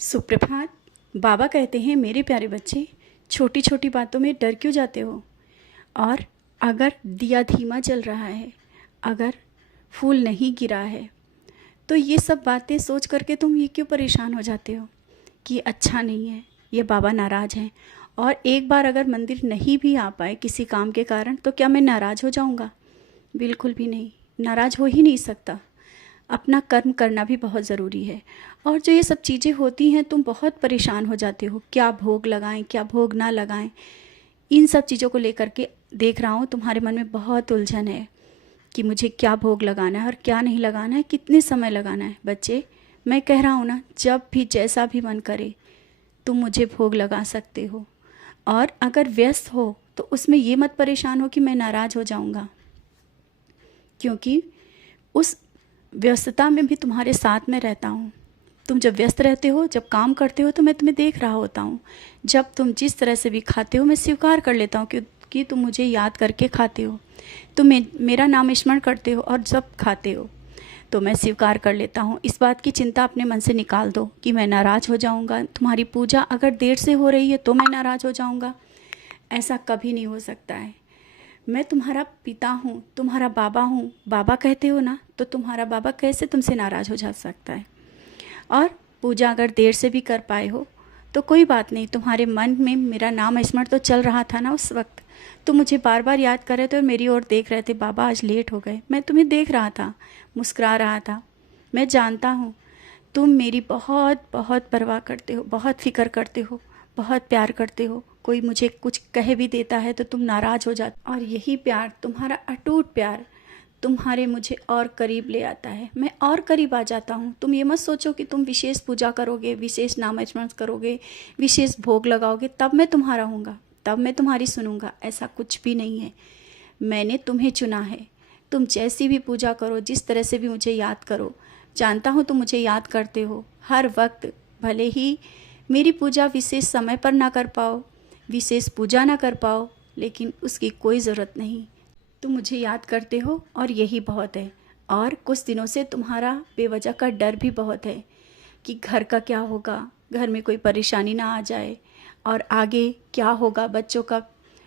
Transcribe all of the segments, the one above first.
सुप्रभात। बाबा कहते हैं, मेरे प्यारे बच्चे, छोटी छोटी बातों में डर क्यों जाते हो। और अगर दिया धीमा जल रहा है, अगर फूल नहीं गिरा है, तो ये सब बातें सोच करके तुम ये क्यों परेशान हो जाते हो कि ये अच्छा नहीं है, ये बाबा नाराज़ हैं। और एक बार अगर मंदिर नहीं भी आ पाए किसी काम के कारण, तो क्या मैं नाराज़ हो जाऊँगा? बिल्कुल भी नहीं, नाराज़ हो ही नहीं सकता। अपना कर्म करना भी बहुत ज़रूरी है। और जो ये सब चीज़ें होती हैं, तुम बहुत परेशान हो जाते हो, क्या भोग लगाएं, क्या भोग ना लगाएं। इन सब चीज़ों को लेकर के देख रहा हूँ तुम्हारे मन में बहुत उलझन है कि मुझे क्या भोग लगाना है और क्या नहीं लगाना है, कितने समय लगाना है। बच्चे, मैं कह रहा हूँ ना, जब भी जैसा भी मन करे तुम मुझे भोग लगा सकते हो। और अगर व्यस्त हो तो उसमें ये मत परेशान हो कि मैं नाराज़ हो जाऊँगा, क्योंकि उस व्यस्तता में भी तुम्हारे साथ में रहता हूँ। तुम जब व्यस्त रहते हो, जब काम करते हो, तो मैं तुम्हें देख रहा होता हूँ। जब तुम जिस तरह से भी खाते हो, मैं स्वीकार कर लेता हूँ कि तुम मुझे याद करके खाते हो। तुम मेरा नाम स्मरण करते हो और जब खाते हो तो मैं स्वीकार कर लेता हूँ। इस बात की चिंता अपने मन से निकाल दो कि मैं नाराज़ हो जाऊँगा। तुम्हारी पूजा अगर देर से हो रही है तो मैं नाराज़ हो जाऊँगा, ऐसा कभी नहीं हो सकता है। मैं तुम्हारा पिता हूँ, तुम्हारा बाबा हूँ। बाबा कहते हो ना, तो तुम्हारा बाबा कैसे तुमसे नाराज़ हो जा सकता है। और पूजा अगर देर से भी कर पाए हो तो कोई बात नहीं, तुम्हारे मन में मेरा नाम स्मरण तो चल रहा था ना उस वक्त। तुम मुझे बार बार याद कर रहे थे और मेरी ओर देख रहे थे, बाबा आज लेट हो गए। मैं तुम्हें देख रहा था, मुस्कुरा रहा था। मैं जानता हूँ तुम मेरी बहुत बहुत परवाह करते हो, बहुत फिक्र करते हो, बहुत प्यार करते हो। कोई मुझे कुछ कह भी देता है तो तुम नाराज़ हो जाते, और यही प्यार, तुम्हारा अटूट प्यार, तुम्हारे मुझे और करीब ले आता है। मैं और करीब आ जाता हूँ। तुम ये मत सोचो कि तुम विशेष पूजा करोगे, विशेष नाम स्मरण करोगे, विशेष भोग लगाओगे तब मैं तुम्हारा होऊंगा, तब मैं तुम्हारी सुनूंगा। ऐसा कुछ भी नहीं है। मैंने तुम्हें चुना है। तुम जैसी भी पूजा करो, जिस तरह से भी मुझे याद करो। जानता हूँ तुम मुझे याद करते हो हर वक्त। भले ही मेरी पूजा विशेष समय पर ना कर पाओ, विशेष पूजा ना कर पाओ, लेकिन उसकी कोई ज़रूरत नहीं। तुम मुझे याद करते हो और यही बहुत है। और कुछ दिनों से तुम्हारा बेवजह का डर भी बहुत है कि घर का क्या होगा, घर में कोई परेशानी ना आ जाए, और आगे क्या होगा, बच्चों का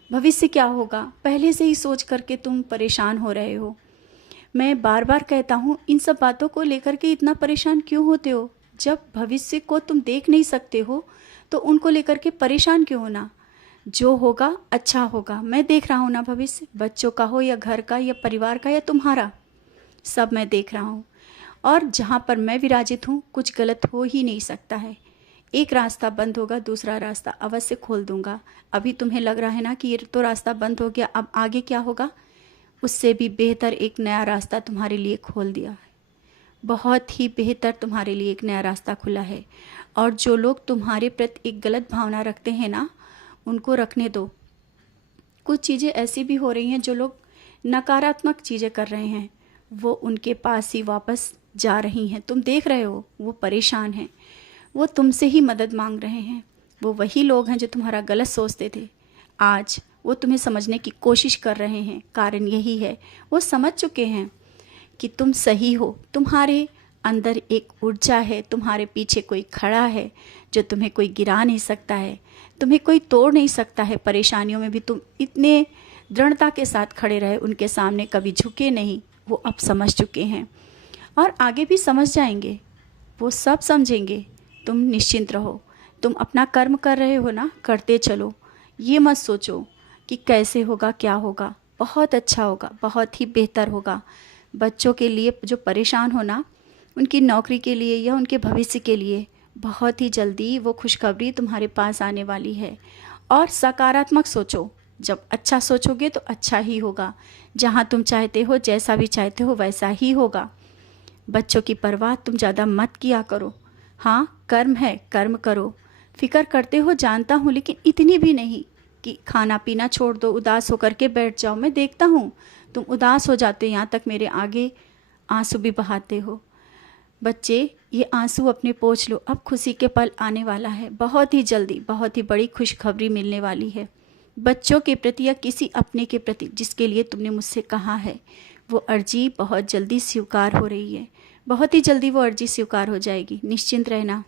भविष्य क्या होगा, पहले से ही सोच करके तुम परेशान हो रहे हो। मैं बार बार कहता हूँ, इन सब बातों को लेकर के इतना परेशान क्यों होते हो। जब भविष्य को तुम देख नहीं सकते हो तो उनको लेकर के परेशान क्यों होना। जो होगा अच्छा होगा। मैं देख रहा हूँ ना भविष्य, बच्चों का हो या घर का या परिवार का या तुम्हारा, सब मैं देख रहा हूँ। और जहाँ पर मैं विराजित हूँ कुछ गलत हो ही नहीं सकता है। एक रास्ता बंद होगा, दूसरा रास्ता अवश्य खोल दूंगा। अभी तुम्हें लग रहा है ना कि ये तो रास्ता बंद हो गया, अब आगे क्या होगा। उससे भी बेहतर एक नया रास्ता तुम्हारे लिए खोल दिया है। बहुत ही बेहतर तुम्हारे लिए एक नया रास्ता खुला है। और जो लोग तुम्हारे प्रति एक गलत भावना रखते हैं ना, उनको रखने दो। कुछ चीज़ें ऐसी भी हो रही हैं, जो लोग नकारात्मक चीज़ें कर रहे हैं, वो उनके पास ही वापस जा रही हैं। तुम देख रहे हो, वो परेशान हैं, वो तुमसे ही मदद मांग रहे हैं। वो वही लोग हैं जो तुम्हारा गलत सोचते थे, आज वो तुम्हें समझने की कोशिश कर रहे हैं। कारण यही है, वो समझ चुके हैं कि तुम सही हो। तुम्हारे अंदर एक ऊर्जा है, तुम्हारे पीछे कोई खड़ा है जो तुम्हें कोई गिरा नहीं सकता है, तुम्हें कोई तोड़ नहीं सकता है। परेशानियों में भी तुम इतने दृढ़ता के साथ खड़े रहे, उनके सामने कभी झुके नहीं। वो अब समझ चुके हैं और आगे भी समझ जाएंगे। वो सब समझेंगे। तुम निश्चिंत रहो। तुम अपना कर्म कर रहे हो ना, करते चलो। ये मत सोचो कि कैसे होगा, क्या होगा। बहुत अच्छा होगा, बहुत ही बेहतर होगा। बच्चों के लिए जो परेशान हो ना, उनकी नौकरी के लिए या उनके भविष्य के लिए बहुत ही जल्दी वो खुशखबरी तुम्हारे पास आने वाली है। और सकारात्मक सोचो। जब अच्छा सोचोगे तो अच्छा ही होगा। जहाँ तुम चाहते हो, जैसा भी चाहते हो, वैसा ही होगा। बच्चों की परवाह तुम ज़्यादा मत किया करो। हाँ, कर्म है, कर्म करो। फिक्र करते हो जानता हूँ, लेकिन इतनी भी नहीं कि खाना पीना छोड़ दो, उदास होकर के बैठ जाओ। मैं देखता हूँ तुम उदास हो जाते हो, यहाँ तक मेरे आगे आंसू भी बहाते हो। बच्चे, ये आंसू अपने पोंछ लो। अब खुशी के पल आने वाला है। बहुत ही जल्दी बहुत ही बड़ी खुशखबरी मिलने वाली है। बच्चों के प्रति या किसी अपने के प्रति जिसके लिए तुमने मुझसे कहा है, वो अर्जी बहुत जल्दी स्वीकार हो रही है। बहुत ही जल्दी वो अर्जी स्वीकार हो जाएगी, निश्चिंत रहना।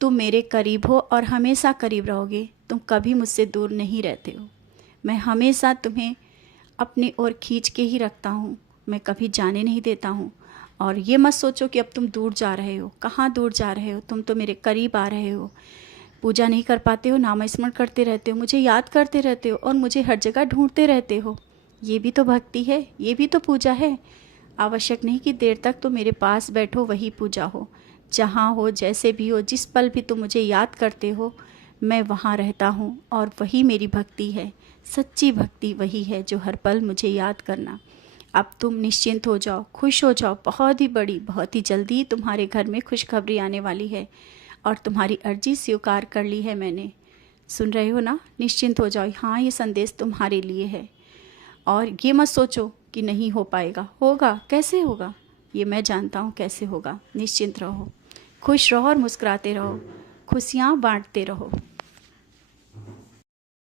तुम मेरे करीब हो और हमेशा करीब रहोगे। तुम कभी मुझसे दूर नहीं रहते हो। मैं हमेशा तुम्हें अपनी ओर खींच के ही रखता हूँ, मैं कभी जाने नहीं देता हूँ। और ये मत सोचो कि अब तुम दूर जा रहे हो। कहाँ दूर जा रहे हो, तुम तो मेरे करीब आ रहे हो। पूजा नहीं कर पाते हो, नाम स्मरण करते रहते हो, मुझे याद करते रहते हो और मुझे हर जगह ढूंढते रहते हो। ये भी तो भक्ति है, ये भी तो पूजा है। आवश्यक नहीं कि देर तक तो मेरे पास बैठो, वही पूजा हो। जहाँ हो, जैसे भी हो, जिस पल भी तुम मुझे याद करते हो, मैं वहाँ रहता हूँ और वही मेरी भक्ति है। सच्ची भक्ति वही है जो हर पल मुझे याद करना। अब तुम निश्चिंत हो जाओ, खुश हो जाओ। बहुत ही बड़ी, बहुत ही जल्दी तुम्हारे घर में खुशखबरी आने वाली है और तुम्हारी अर्जी स्वीकार कर ली है मैंने। सुन रहे हो ना? निश्चिंत हो जाओ। हाँ, ये संदेश तुम्हारे लिए है। और ये मत सोचो कि नहीं हो पाएगा। होगा, कैसे होगा? ये मैं जानता हूँ कैसे होगा। निश्चिंत रहो, खुश रहो और मुस्कुराते रहो, खुशियाँ बांटते रहो।